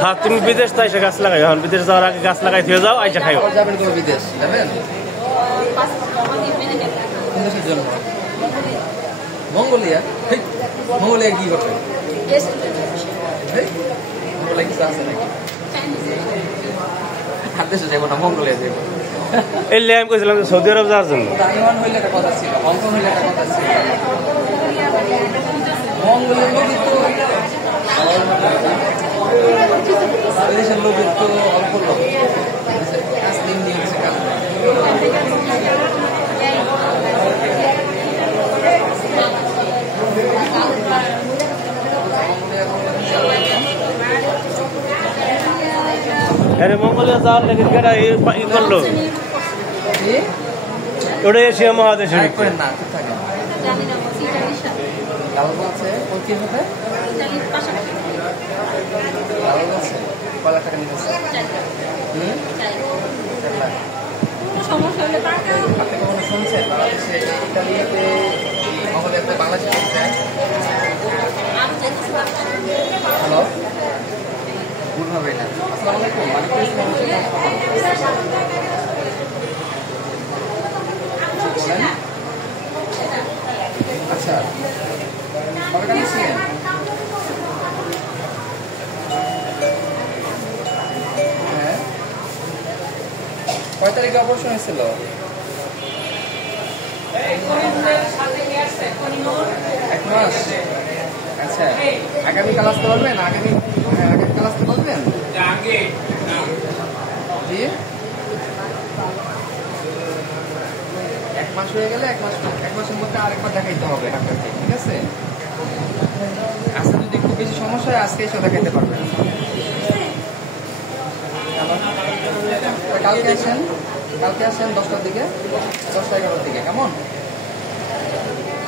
হ্যাঁ তুমি বিদেশ তো এসে গাছ লাগাই, এখন বিদেশ যাওয়ার আগে গাছ লাগাই দিয়ে যাও, আইসা খাইও। যাবেন তো বিদেশ যাবেন বিদেশের জন্য? মঙ্গোলিয়া? মঙ্গোলিয়া কি করবে? মঙ্গোলিয়া কিছু আছে নাকি? আর দেশে যাবো না, মঙ্গোলিয়া যাবো। এর লিয়ে আমি কইছিলাম যে সৌদি আরব যাওয়ার জন্য। তাইওয়ান হইলে একটা কথা ছিল, হংকং হইলে একটা কথা ছিল। মঙ্গোলিয়ার লোকের তো দেশের লোকের তো অল্প লোক, কাজ দিন দিয়ে গেছে কাজ। আরে মঙ্গোলিয়া যাওয়ার লেগে কেরা ই করলো, ওটা এশিয়া মহাদেশের না ঠিক থাকে গাল বলছে ও কি হবে গাল বলছে কয় লাখ টাকা নিতেছে? আপনি কখনো শুনছেন বাংলাদেশে ইতালিতে মঙ্গোলিয়াতে বাংলাদেশ শুনছেন? হ্যালো ভুল হবে না। আসসালামু আলাইকুম, ওয়ালাইকুম আসসালাম। আচ্ছা কবে কাছে ছিলেন? হ্যাঁ কয় তারিখে অপারেশন হয়েছিল? 1 মাস। আচ্ছা আগামীকাল আসতে পারবেন? আগামীকাল আসতে পারবেন? জি 1 মাস হয়ে গেলে 1 মাসের মধ্যে আরেকবার দেখাইতে হবে ডাক্তারকে, ঠিক আছে? আজকে যদি একটু বেশি সমস্যা হয় আজকে এসে দেখাইতে পারবেন। কালকে আসেন 10টার দিকে, 10টা 11টার দিকে, কেমন?